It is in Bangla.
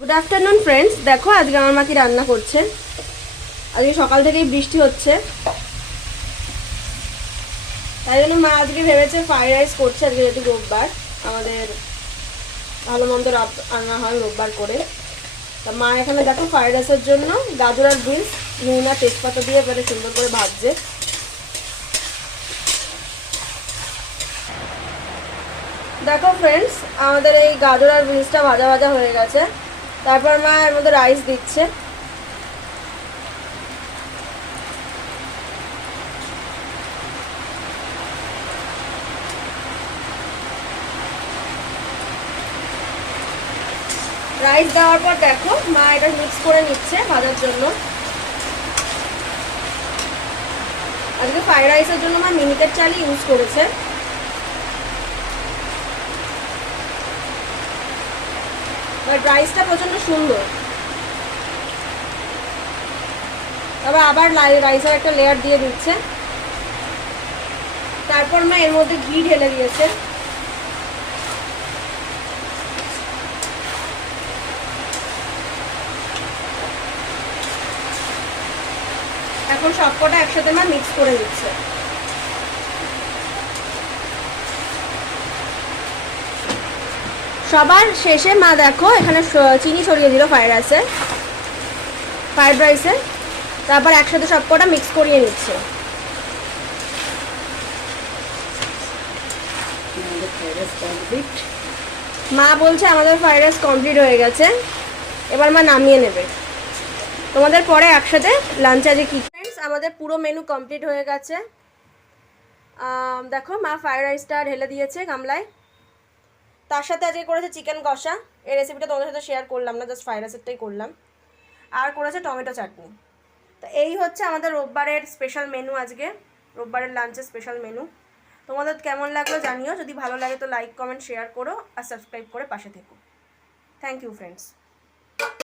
গুড আফটারনুন ফ্রেন্ডস, দেখো আজকে আমার মা কি রান্না করছে। আজকে সকাল থেকেই বৃষ্টি হচ্ছে, তাই জন্য মা আজকে ভেবেছে ফ্রাইড রাইস করছে। আজকে যেহেতু রোববার, আমাদের ভালো মন্দ রান্না হয় রোববার করে। তা মা এখানে দেখো ফ্রাইড রাইসের জন্য গাজর আর বিনস নুন আর তেজপাতা দিয়ে এবারে সুন্দর করে ভাজছে। দেখো ফ্রেন্ডস, আমাদের এই গাজর আর বিনসটা ভাজা ভাজা হয়ে গেছে। তারপর মা এর মধ্যে রাইস দিচ্ছে। রাইস দেওয়ার পর দেখো মা এটা মিক্স করে নিচ্ছে ভাজার জন্য। আজকে ফ্রাইড রাইসের জন্য মা মিনিকেট চালই ইউজ করেছে। বাট রাইসটা প্রচন্ড সুন্দর। তারপর আবার রাইসের একটা লেয়ার দিয়ে দিচ্ছে। তারপর মা এর মধ্যে ঘি ঢেলে দিয়েছে। এখন সবকটা একসাথে মা মিক্স করে দিচ্ছে। সবার শেষে মা দেখো এখানে চিনি ছড়িয়ে দিল ফ্রাইড রাইসে। তারপর একসাথে সবকটা মিক্স করিয়ে নিচ্ছে। মা বলছে আমাদের ফ্রাইড রাইস কমপ্লিট হয়ে গেছে, এবার মা নামিয়ে নেবে। তোমাদের পরে একসাথে লাঞ্চ আজকে কি। ফ্রেন্ডস, আমাদের পুরো মেনু কমপ্লিট হয়ে গেছে। দেখো মা ফ্রাইড রাইসটা ঢেলে দিয়েছে গামলায়। তার সাথে আজকে করেছে চিকেন কষা। এই রেসিপিটা তোমাদের সাথে শেয়ার করলাম না, জাস্ট ফ্রাইড রাইসেরটাই করলাম। আর করেছে টমেটো চাটনি। তো এই হচ্ছে আমাদের রোববারের স্পেশাল মেনু, আজকে রোববারের লাঞ্চের স্পেশাল মেনু। তোমাদের কেমন লাগলো জানিও। যদি ভালো লাগে তো লাইক কমেন্ট শেয়ার করো আর সাবস্ক্রাইব করে পাশে থেকো। Thank you friends.